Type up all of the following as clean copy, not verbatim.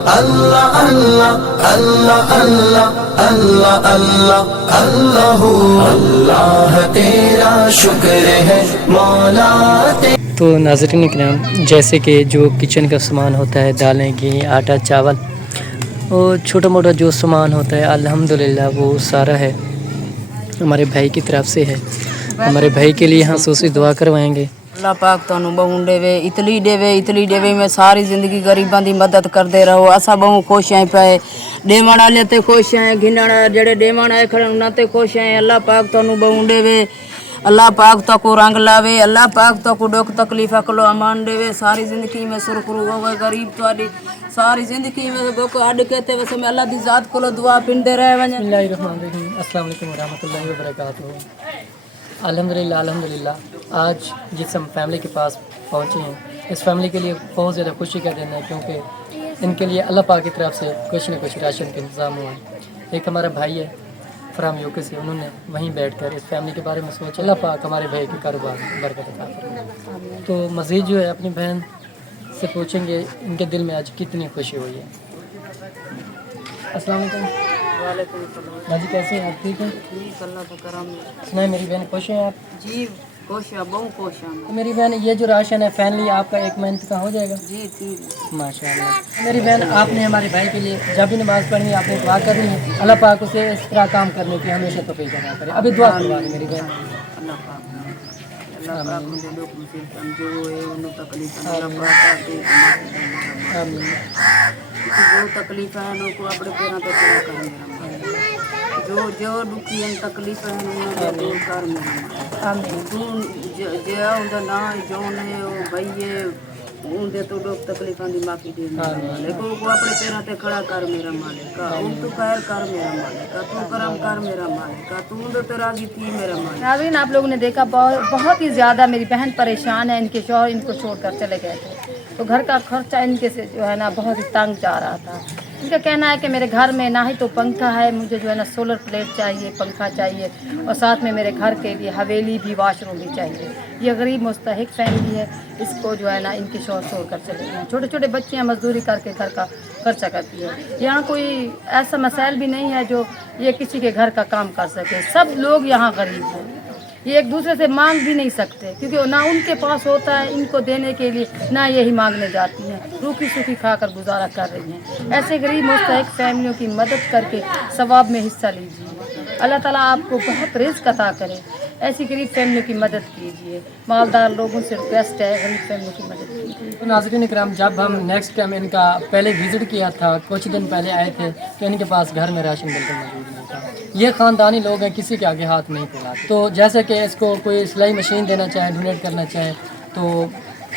اللہ اللہ اللہ اللہ اللہ اللہ اللہ اللہ تیرا شکر ہے مولا تو ناظرین کرام، جیسے کہ جو کچن کا سامان ہوتا ہے، دالیں، گھی، آٹا، چاول اور چھوٹا موٹا جو سامان ہوتا ہے، الحمدللہ وہ سارا ہے ہمارے بھائی کی طرف سے ہے۔ ہمارے بھائی کے لیے ہم خصوصی دعا کروائیں گے۔ اللہ پاک تانوں بہوں اتلی دے میں ساری زندگی غریباں دی مدد کردے رہو۔ اسا بہوں خوش ہیں پے دیوان والے تے خوش ہیں، گھنن جڑے دیوان آئے کھڑے انہاں تے خوش ہیں۔ اللہ پاک تانوں بہوں اللہ پاک تو کو رنگ لاوے، اللہ پاک تو کو دکھ تکلیف کلو امان دے، ساری زندگی میں سرخرو ہوے غریب تواڈی ساری زندگی میں بوک اڈ کے تے وس میں اللہ دی ذات کولو دعا پندے رہے ونج۔ بسم اللہ الرحمن الرحیم۔ السلام علیکم ورحمۃ اللہ وبرکاتہ۔ الحمدللہ آج جس ہم فیملی کے پاس پہنچے ہیں، اس فیملی کے لیے بہت زیادہ خوشی کا دن ہے، کیونکہ ان کے لیے اللہ پاک کی طرف سے کچھ نہ کچھ راشن کا انتظام ہوا ہے۔ ایک ہمارا بھائی ہے فرام یوکے سے، انہوں نے وہیں بیٹھ کر اس فیملی کے بارے میں سوچا۔ اللہ پاک ہمارے بھائی کے کاروبار میں برکت عطا فرمائے۔ تو مزید جو ہے اپنی بہن سے پوچھیں گے ان کے دل میں آج کتنی خوشی ہوئی ہے۔ السلام علیکم۔ وعلیکم السلام۔ باجی کیسے ہیں آپ؟ ٹھیک ہیں؟ ٹھیک، اللہ کا کرم ہے۔ سنا ہے میری بہن خوش ہیں آپ؟ جی خوش ہے، بہوں خوش ہیں۔ تو میری بہن یہ جو راشن ہے فائنلی آپ کا 1 منتھ کا ہو جائے گا؟ جی ٹھیک۔ ماشاء اللہ۔ میری بہن آپ نے ہمارے بھائی کے لیے جب بھی نماز پڑھنی ہے آپ نے دعا کرنی ہے، اللہ پاک اسے اس طرح کام کرنے کی ہمیشہ توفیق عطا کرے۔ ابھی دعا کروا دیں میری بہن۔ اللہ پاک مجھے دکھ مصیبت جو ہے انہوں تکلیف اللہ پاک دے۔ آمین۔ جو تکلیف ہے ان کو اپنے پیروں تے کھڑا کر میرا مالک۔ جو دکھی ہیں تکلیف ہیں انہوں نے دور کر میرا مالک۔ آمین۔ تو جے اوندا نا جو نے او بھئیے اون تو دکھ تکلیفاں دی معافی دے میرا مالک۔ کو اپنے پیروں تے کھڑا کر میرا مالک۔ ان تو خیر کر میرا مالک، تو کرم کر میرا مالک، تو اون تے راضی تھی میرا مالک۔ ناظرین، آپ لوگوں نے دیکھا بہت ہی زیادہ میری بہن پریشان ہے۔ ان کے شوہر ان کو چھوڑ کر چلے گئے تھے، تو گھر کا خرچہ ان کے سے جو ہے نا بہت ہی تنگ جا رہا تھا۔ ان کا کہنا ہے کہ میرے گھر میں نہ ہی تو پنکھا ہے، مجھے جو ہے نا سولر پلیٹ چاہیے، پنکھا چاہیے، اور ساتھ میں میرے گھر کے لیے حویلی بھی، واش روم بھی چاہیے۔ یہ غریب مستحق فیملی ہے، اس کو جو ہے نا ان کے شوہر چھوڑ کر چلے گئے ہیں۔ چھوٹے چھوٹے بچے ہیں، مزدوری کر کے گھر کا خرچہ کرتی ہے۔ یہاں کوئی ایسا مسائل بھی نہیں ہے جو یہ کسی کے گھر کا کام کر سکے۔ سب لوگ یہاں غریب ہیں، یہ ایک دوسرے سے مانگ بھی نہیں سکتے، کیونکہ نہ ان کے پاس ہوتا ہے ان کو دینے کے لیے، نہ یہی مانگنے جاتی ہیں، روکھی سوکھی کھا کر گزارا کر رہی ہیں۔ ایسے غریب مستحق فیملیوں کی مدد کر کے ثواب میں حصہ لیجیے۔ اللہ تعالیٰ آپ کو بہت رزق عطا کرے۔ ایسی غریب فیملیوں کی مدد کیجیے۔ مالدار لوگوں سے ریکویسٹ ہے غریب فیملیوں کی مدد کیجیے۔ تو ناظرین کرام، جب ہم نیکسٹ ٹائم ان کا پہلے وزٹ کیا تھا، کچھ دن پہلے آئے تھے، تو ان کے پاس گھر میں راشن بالکل موجود نہیں تھا۔ یہ خاندانی لوگ ہیں، کسی کے آگے ہاتھ نہیں پھیلاتے۔ تو جیسے کہ اس کو کوئی سلائی مشین دینا چاہے، ڈونیٹ کرنا چاہے، تو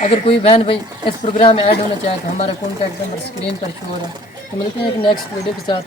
اگر کوئی بہن بھائی اس پروگرام میں ایڈ ہونا چاہے تو ہمارا کانٹیکٹ نمبر اسکرین پر شو ہو رہا ہے۔ تو ملتے ہیں ایک نیکسٹ ویڈیو کے ساتھ۔